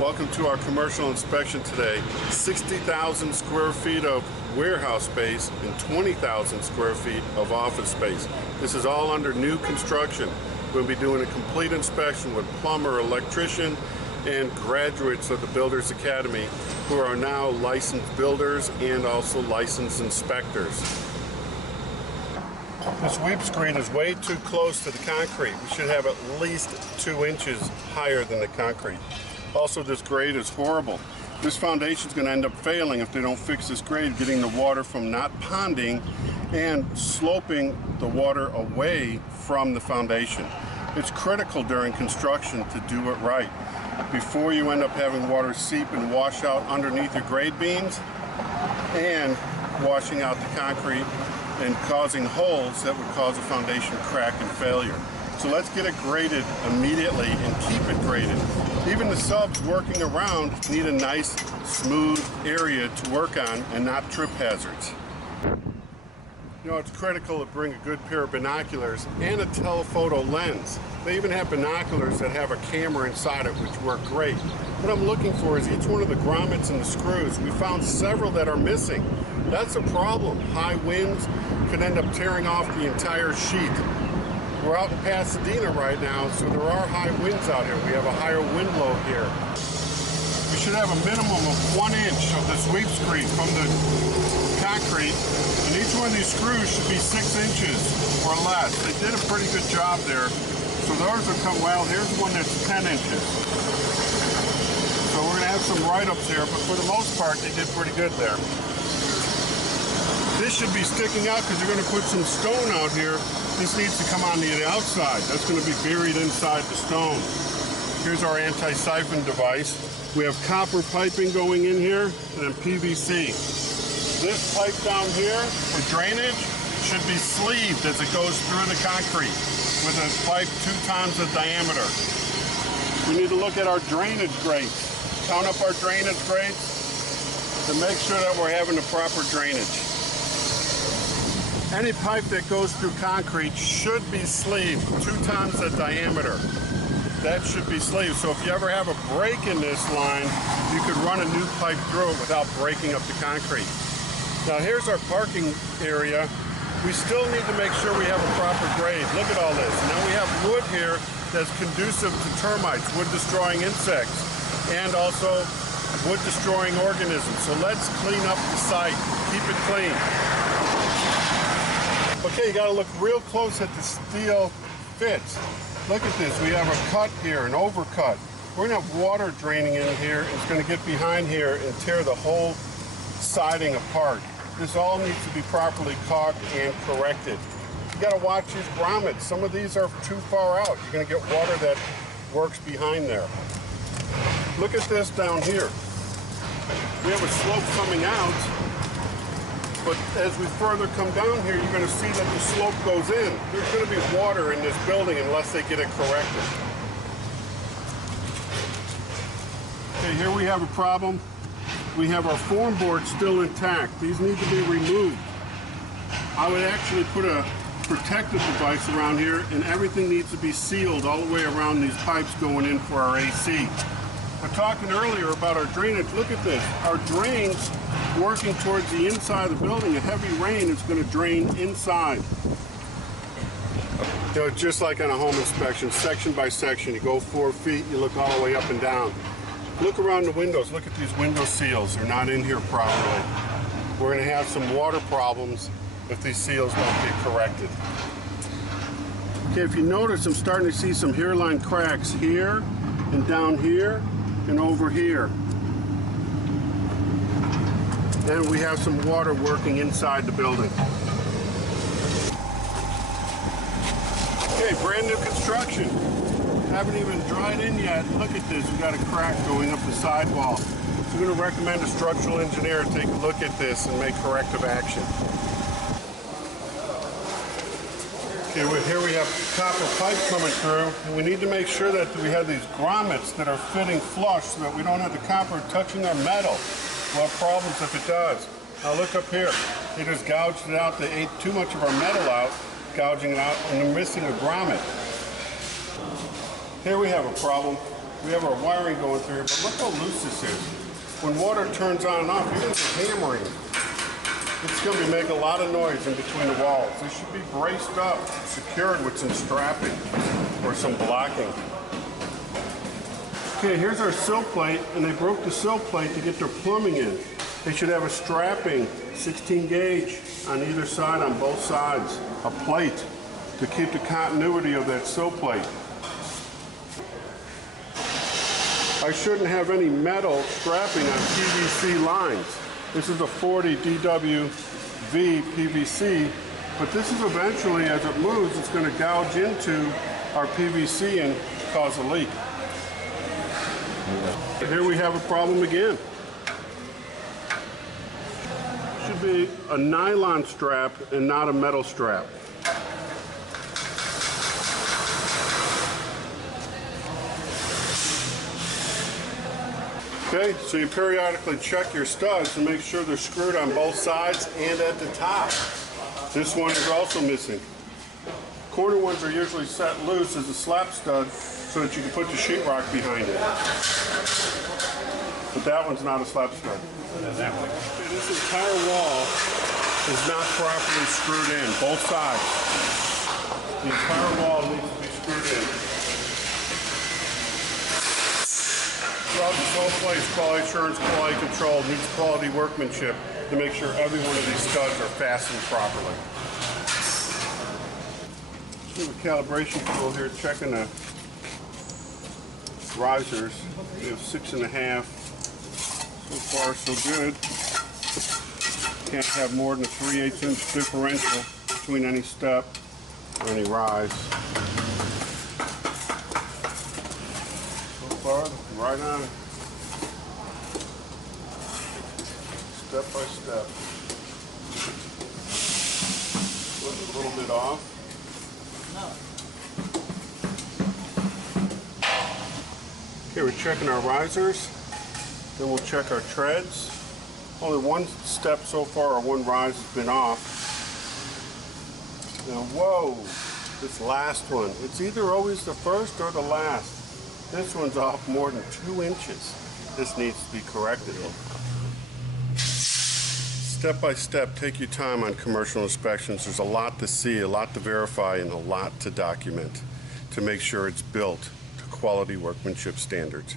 Welcome to our commercial inspection today. 60,000 square feet of warehouse space and 20,000 square feet of office space. This is all under new construction. We'll be doing a complete inspection with plumber, electrician, and graduates of the Builders Academy who are now licensed builders and also licensed inspectors. This weep screen is way too close to the concrete. We should have at least 2 inches higher than the concrete. Also, this grade is horrible. This foundation is going to end up failing if they don't fix this grade, getting the water from not ponding and sloping the water away from the foundation. It's critical during construction to do it right before you end up having water seep and wash out underneath your grade beams and washing out the concrete and causing holes that would cause a foundation crack and failure. So let's get it graded immediately and keep it graded. Even the subs working around need a nice, smooth area to work on and not trip hazards. You know, it's critical to bring a good pair of binoculars and a telephoto lens. They even have binoculars that have a camera inside it, which work great. What I'm looking for is each one of the grommets and the screws. We found several that are missing. That's a problem. High winds could end up tearing off the entire sheet. We're out in Pasadena right now, so there are high winds out here. We have a higher wind load here. We should have a minimum of 1 inch of the sweep screen from the concrete, and each one of these screws should be 6 inches or less. They did a pretty good job there. So those will come, well, here's one that's 10 inches. So we're gonna have some write-ups here, but for the most part, they did pretty good there. This should be sticking out because you're going to put some stone out here. This needs to come on the outside. That's going to be buried inside the stone. Here's our anti-siphon device. We have copper piping going in here and then PVC. This pipe down here for drainage should be sleeved as it goes through the concrete with a pipe 2 times the diameter. We need to look at our drainage grates. Count up our drainage grates to make sure that we're having the proper drainage. Any pipe that goes through concrete should be sleeved 2 times the diameter. That should be sleeved. So if you ever have a break in this line, you could run a new pipe through it without breaking up the concrete. Now here's our parking area. We still need to make sure we have a proper grade. Look at all this. Now we have wood here that's conducive to termites, wood-destroying insects, and also wood-destroying organisms. So let's clean up the site. Keep it clean. Okay, you got to look real close at the steel fits. Look at this. We have a cut here, an overcut. We're going to have water draining in here. It's going to get behind here and tear the whole siding apart. This all needs to be properly caulked and corrected. You got to watch these grommets. Some of these are too far out. You're going to get water that works behind there. Look at this down here. We have a slope coming out. But as we further come down here, you're going to see that the slope goes in. There's going to be water in this building unless they get it corrected. Okay, here we have a problem. We have our form board still intact. These need to be removed. I would actually put a protective device around here, and everything needs to be sealed all the way around these pipes going in for our AC. We're talking earlier about our drainage. Look at this. Our drains working towards the inside of the building. A heavy rain is going to drain inside. You know, just like on a home inspection, section by section, you go 4 feet, you look all the way up and down. Look around the windows. Look at these window seals. They're not in here properly. We're going to have some water problems if these seals don't get corrected. Okay, if you notice, I'm starting to see some hairline cracks here and down here and over here. And we have some water working inside the building. Okay, brand new construction. Haven't even dried in yet. Look at this, we got a crack going up the sidewall. So I'm going to recommend a structural engineer take a look at this and make corrective action. Okay, here we have copper pipe coming through, and we need to make sure that we have these grommets that are fitting flush so that we don't have the copper touching our metal. We'll have problems if it does. Now look up here. They just gouged it out. They ate too much of our metal out, gouging it out, and they're missing a grommet. Here we have a problem. We have our wiring going through here, but look how loose this is. When water turns on and off, even if it's hammering, it's going to be making a lot of noise in between the walls. They should be braced up, secured with some strapping or some blocking. Okay, here's our sill plate, and they broke the sill plate to get their plumbing in. They should have a strapping, 16 gauge on either side, on both sides, a plate to keep the continuity of that sill plate. I shouldn't have any metal strapping on PVC lines. This is a 40 DWV PVC, but this is eventually, as it moves, it's going to gouge into our PVC and cause a leak. Here we have a problem again. Should be a nylon strap and not a metal strap. Okay, so you periodically check your studs to make sure they're screwed on both sides and at the top. This one is also missing. Corner ones are usually set loose as a slap stud so that you can put the sheetrock behind it. But that one's not a slap stud. This entire wall is not properly screwed in, both sides. The entire wall needs to be screwed in. Throughout this whole place, quality assurance, quality control, needs quality workmanship to make sure every one of these studs are fastened properly. We have a calibration tool here checking the risers. We have 6.5. So far, so good. Can't have more than a 3/8 inch differential between any step or any rise. So far, right on. Step by step. Flip a little bit off. Okay, we're checking our risers. Then we'll check our treads. Only one step so far, or one rise has been off. Now, whoa, this last one. It's either always the first or the last. This one's off more than 2 inches. This needs to be corrected. Step by step, take your time on commercial inspections. There's a lot to see, a lot to verify, and a lot to document to make sure it's built to quality workmanship standards.